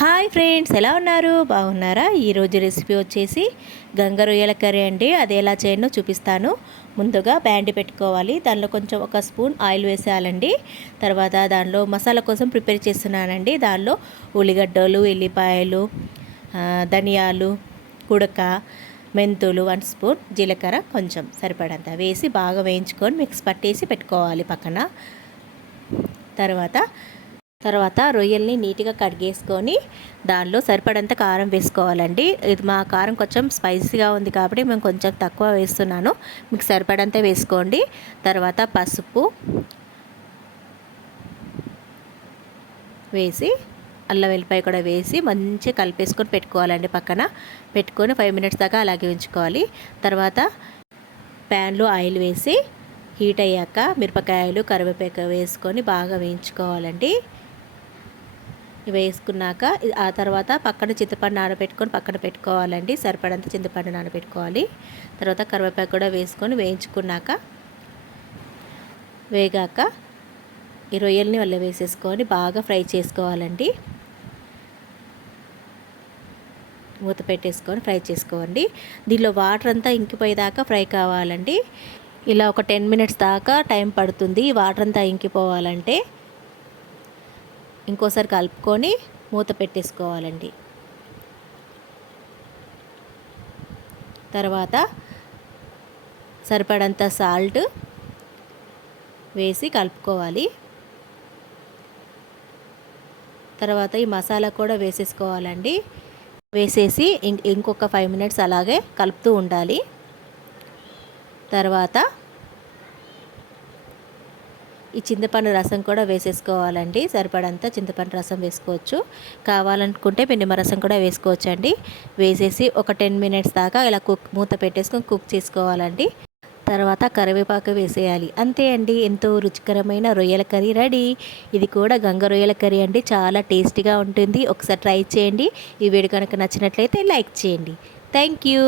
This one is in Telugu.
హాయ్ ఫ్రెండ్స్, ఎలా ఉన్నారు? బాగున్నారా? ఈరోజు రెసిపీ వచ్చేసి గంగ రొయ్యల కర్రీ అండి. అది ఎలా చేయనో చూపిస్తాను. ముందుగా బ్యాండి పెట్టుకోవాలి. దానిలో కొంచెం ఒక స్పూన్ ఆయిల్ వేసేయాలండి. తర్వాత దానిలో మసాలా కోసం ప్రిపేర్ చేస్తున్నానండి. దానిలో ఉల్లిగడ్డలు, ఎల్లిపాయలు, ధనియాలు, కుడక, మెంతులు 1 స్పూన్, జీలకర్ర కొంచెం సరిపడంత వేసి బాగా వేయించుకొని మిక్స్ పట్టేసి పెట్టుకోవాలి పక్కన. తర్వాత రొయ్యల్ని నీట్గా కడిగేసుకొని దానిలో సరిపడంత కారం వేసుకోవాలండి. ఇది మా కారం కొంచెం స్పైసీగా ఉంది కాబట్టి మేము కొంచెం తక్కువ వేస్తున్నాను. మీకు సరిపడంత వేసుకోండి. తర్వాత పసుపు వేసి అల్లం వెల్లిపాయ కూడా వేసి మంచిగా కలిపేసుకొని పెట్టుకోవాలండి. పక్కన పెట్టుకొని 5 మినిట్స్ దాకా అలాగే ఉంచుకోవాలి. తర్వాత ప్యాన్లో ఆయిల్ వేసి హీట్ అయ్యాక మిరపకాయలు, కరివేపాకు వేసుకొని బాగా వేయించుకోవాలండి. వేసుకున్నాక ఆ తర్వాత పక్కన చింతపండు నానబెట్టుకొని పక్కన పెట్టుకోవాలండి. సరిపడంత చింతపండు నానబెట్టుకోవాలి. తర్వాత కరివేపాకు కూడా వేసుకొని వేయించుకున్నాక వేగాక ఈ రొయ్యల్ని వల్ల వేసేసుకొని బాగా ఫ్రై చేసుకోవాలండి. మూత పెట్టేసుకొని ఫ్రై చేసుకోండి. దీనిలో వాటర్ అంతా ఇంకిపోయేదాకా ఫ్రై కావాలండి. ఇలా ఒక 10 మినిట్స్ దాకా టైం పడుతుంది వాటర్ అంతా ఇంకిపోవాలంటే. ఇంకోసారి కలుపుకొని మూత పెట్టేసుకోవాలండి. తర్వాత సరిపడంత సాల్ట్ వేసి కలుపుకోవాలి. తర్వాత ఈ మసాలా కూడా వేసేసుకోవాలండి. వేసేసి ఇంకొక 5 మినిట్స్ అలాగే కలుపుతూ ఉండాలి. తర్వాత ఈ చింతపండు రసం కూడా వేసేసుకోవాలండి. సరిపడంత చింతపండు రసం వేసుకోవచ్చు. కావాలనుకుంటే నిమ్మరసం కూడా వేసుకోవచ్చు అండి. వేసేసి ఒక 10 మినిట్స్ దాకా ఇలా మూత పెట్టేసుకొని కుక్ చేసుకోవాలండి. తర్వాత కరివేపాకు వేసేయాలి. అంతే అండి, ఎంతో రుచికరమైన రొయ్యల కర్రీ రెడీ. ఇది కూడా గంగ రొయ్యల కర్రీ అండి. చాలా టేస్టీగా ఉంటుంది. ఒకసారి ట్రై చేయండి. ఈ వీడియో కనుక నచ్చినట్లయితే లైక్ చేయండి. Thank you.